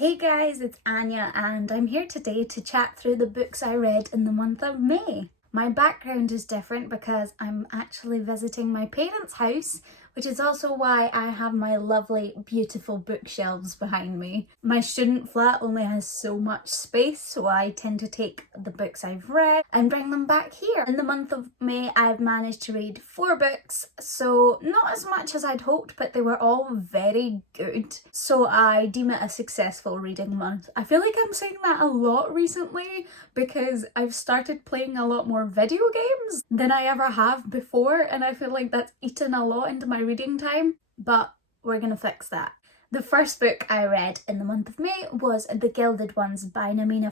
Hey guys, it's Anya and I'm here today to chat through the books I read in the month of May. My background is different because I'm actually visiting my parents' house, which is also why I have my lovely, beautiful bookshelves behind me. My student flat only has so much space, so I tend to take the books I've read and bring them back here. In the month of May, I've managed to read 4 books, so not as much as I'd hoped, but they were all very good. So I deem it a successful reading month. I feel like I'm saying that a lot recently because I've started playing a lot more video games than I ever have before, and I feel like that's eaten a lot into my reading time, but we're gonna fix that. The first book I read in the month of May was The Gilded Ones by Memory.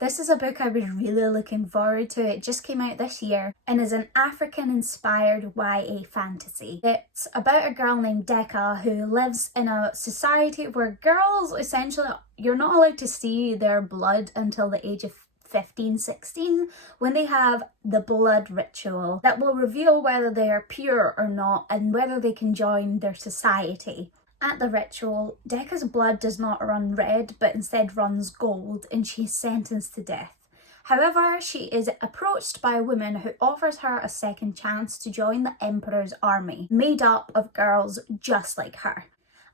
This is a book I was really looking forward to. It just came out this year and is an African-inspired YA fantasy. It's about a girl named Decca who lives in a society where girls, essentially, you're not allowed to see their blood until the age of 15, 16, when they have the blood ritual that will reveal whether they are pure or not and whether they can join their society. At the ritual, Decca's blood does not run red but instead runs gold and she is sentenced to death. However, she is approached by a woman who offers her a second chance to join the Emperor's army, made up of girls just like her.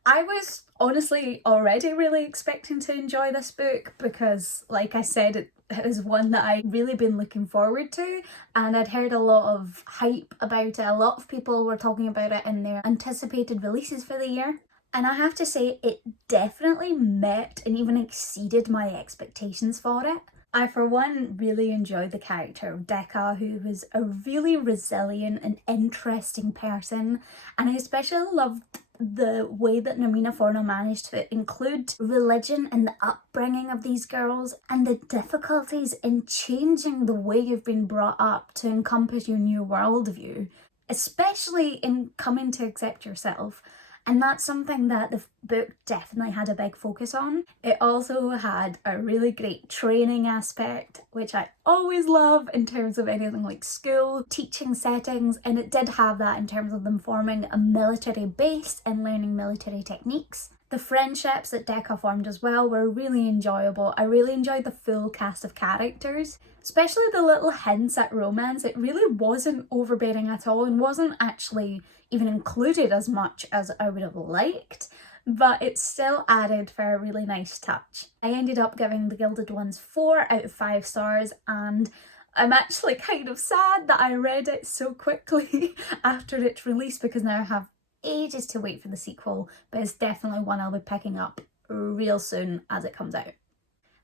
I was honestly already really expecting to enjoy this book because, like I said, it is one that I've really been looking forward to, and I'd heard a lot of hype about it. A lot of people were talking about it in their anticipated releases for the year. And I have to say, it definitely met and even exceeded my expectations for it. I, for one, really enjoyed the character of Decca, who was a really resilient and interesting person, and I especially loved the way that Memory managed to include religion in the upbringing of these girls and the difficulties in changing the way you've been brought up to encompass your new worldview, especially in coming to accept yourself. And that's something that the book definitely had a big focus on. It also had a really great training aspect, which I always love in terms of anything like school, teaching settings, and it did have that in terms of them forming a military base and learning military techniques. The friendships that Decca formed as well were really enjoyable. I really enjoyed the full cast of characters, especially the little hints at romance. It really wasn't overbearing at all and wasn't actually even included as much as I would have liked, but it still added for a really nice touch. I ended up giving The Gilded Ones 4 out of 5 stars, and I'm actually kind of sad that I read it so quickly after its release because now I have ages to wait for the sequel, but it's definitely one I'll be picking up real soon as it comes out.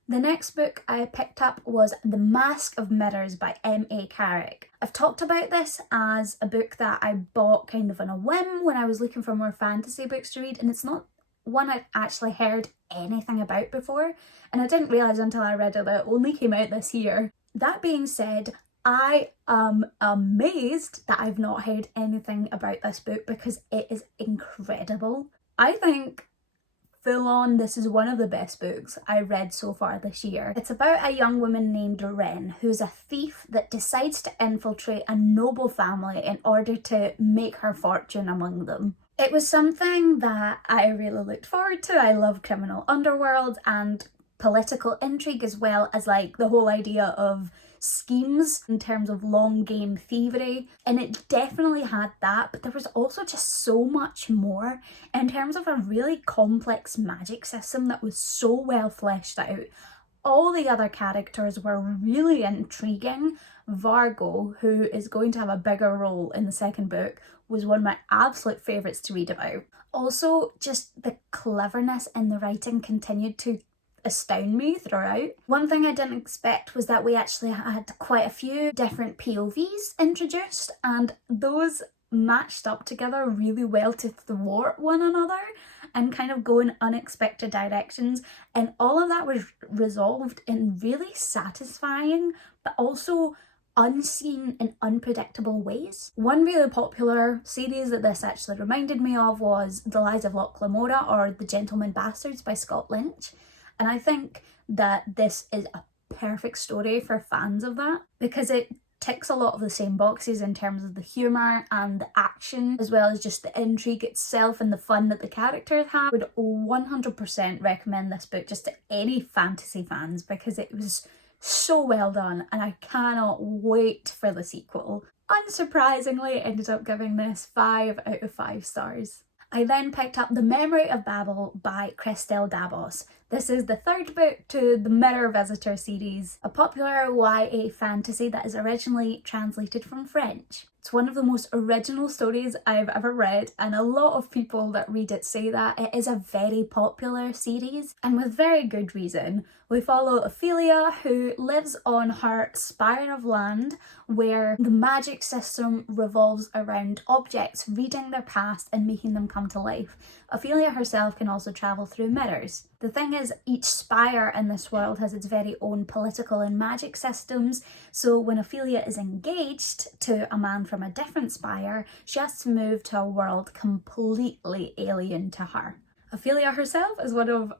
The next book I picked up was The Mask of Mirrors by M.A. Carrick. I've talked about this as a book that I bought kind of on a whim when I was looking for more fantasy books to read, and it's not one I'd actually heard anything about before, and I didn't realise until I read it that it only came out this year. That being said, I am amazed that I've not heard anything about this book because it is incredible. I think full on, this is one of the best books I read so far this year. It's about a young woman named Ren who's a thief that decides to infiltrate a noble family in order to make her fortune among them. It was something that I really looked forward to. I love criminal underworld and political intrigue, as well as like the whole idea of schemes in terms of long game thievery, and it definitely had that, but there was also just so much more in terms of a really complex magic system that was so well fleshed out. All the other characters were really intriguing. Vargo, who is going to have a bigger role in the second book, was one of my absolute favourites to read about. Also, just the cleverness in the writing continued to astound me throughout. One thing I didn't expect was that we actually had quite a few different POVs introduced, and those matched up together really well to thwart one another and kind of go in unexpected directions, and all of that was resolved in really satisfying but also unseen and unpredictable ways. One really popular series that this actually reminded me of was The Lies of Locke Lamora, or The Gentleman Bastards by Scott Lynch. And I think that this is a perfect story for fans of that because it ticks a lot of the same boxes in terms of the humour and the action, as well as just the intrigue itself and the fun that the characters have. I would 100% recommend this book just to any fantasy fans because it was so well done and I cannot wait for the sequel. Unsurprisingly, I ended up giving this 5 out of 5 stars. I then picked up The Memory of Babel by Christelle Dabos. This is the third book to the Mirror Visitor series, a popular YA fantasy that is originally translated from French. It's one of the most original stories I've ever read, and a lot of people that read it say that it is a very popular series, and with very good reason. We follow Ophelia, who lives on her spire of land where the magic system revolves around objects reading their past and making them come to life. Ophelia herself can also travel through mirrors. The thing is, each spire in this world has its very own political and magic systems, so when Ophelia is engaged to a man from a different spire, she has to move to a world completely alien to her. Ophelia herself is one of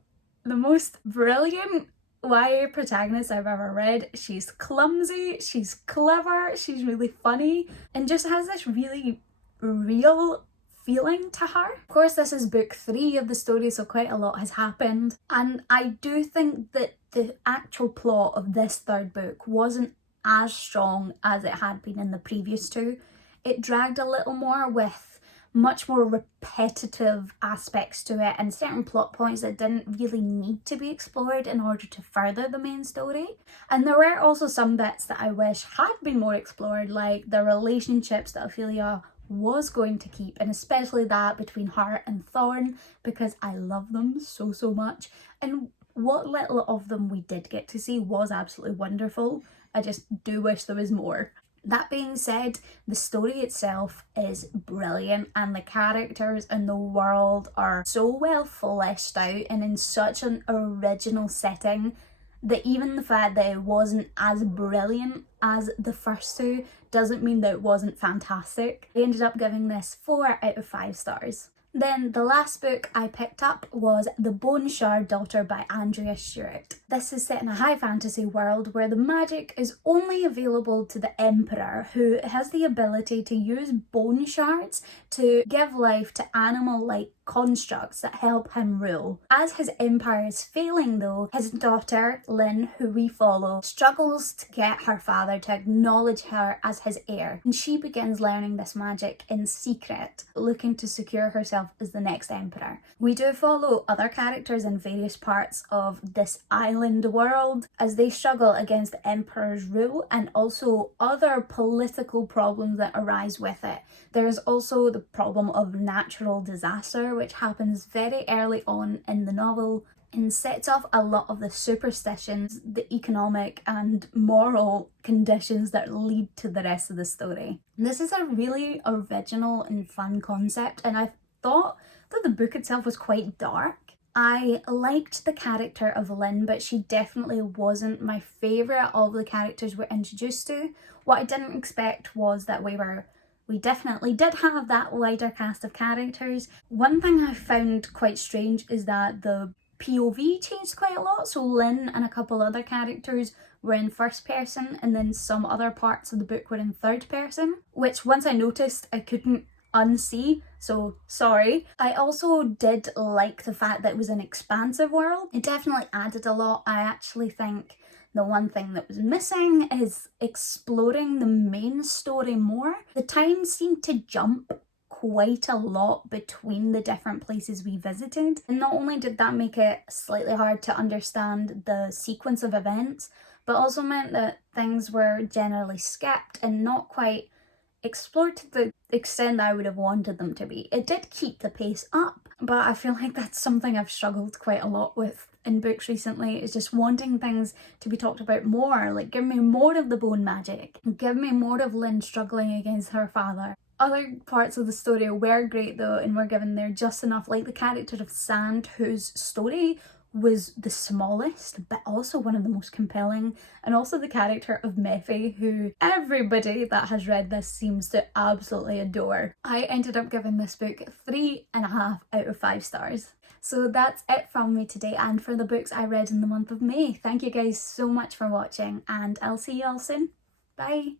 the most brilliant YA protagonists I've ever read. She's clumsy, she's clever, she's really funny, and just has this really real feeling to her. Of course, this is book 3 of the story, so quite a lot has happened, and I do think that the actual plot of this third book wasn't as strong as it had been in the previous 2. It dragged a little more with much more repetitive aspects to it and certain plot points that didn't really need to be explored in order to further the main story. And there were also some bits that I wish had been more explored, like the relationships that Ophelia was going to keep, and especially that between her and Thorn, because I love them so much, and what little of them we did get to see was absolutely wonderful. I just do wish there was more. That being said, the story itself is brilliant and the characters and the world are so well fleshed out and in such an original setting that even the fact that it wasn't as brilliant as the first 2 doesn't mean that it wasn't fantastic. I ended up giving this 4 out of 5 stars. Then the last book I picked up was The Boneshard Daughter by Andrea Stewart. This is set in a high fantasy world where the magic is only available to the Emperor, who has the ability to use bone shards to give life to animal-like constructs that help him rule. As his empire is failing though, his daughter, Lynn, who we follow, struggles to get her father to acknowledge her as his heir, and she begins learning this magic in secret, looking to secure herself as the next emperor. We do follow other characters in various parts of this island world as they struggle against the emperor's rule and also other political problems that arise with it. There's also the problem of natural disaster, which happens very early on in the novel and sets off a lot of the superstitions, the economic and moral conditions that lead to the rest of the story. This is a really original and fun concept, and I thought that the book itself was quite dark. I liked the character of Lynn, but she definitely wasn't my favourite of the characters we're introduced to. What I didn't expect was that we definitely did have that wider cast of characters. One thing I found quite strange is that the POV changed quite a lot, so Lynn and a couple other characters were in first person and then some other parts of the book were in third person, which once I noticed I couldn't unsee, so sorry. I also did like the fact that it was an expansive world. It definitely added a lot. I actually think the one thing that was missing is exploring the main story more. The time seemed to jump quite a lot between the different places we visited, and not only did that make it slightly hard to understand the sequence of events, but also meant that things were generally skipped and not quite explored to the extent that I would have wanted them to be. It did keep the pace up, but I feel like that's something I've struggled quite a lot with in books recently, is just wanting things to be talked about more. Like, give me more of the bone magic, give me more of Lynn struggling against her father. Other parts of the story were great though, and were given there just enough, like the character of Sand, whose story was the smallest but also one of the most compelling, and also the character of Mephi, who everybody that has read this seems to absolutely adore. I ended up giving this book 3.5 out of 5 stars. So that's it from me today and for the books I read in the month of May. Thank you guys so much for watching, and I'll see you all soon. Bye!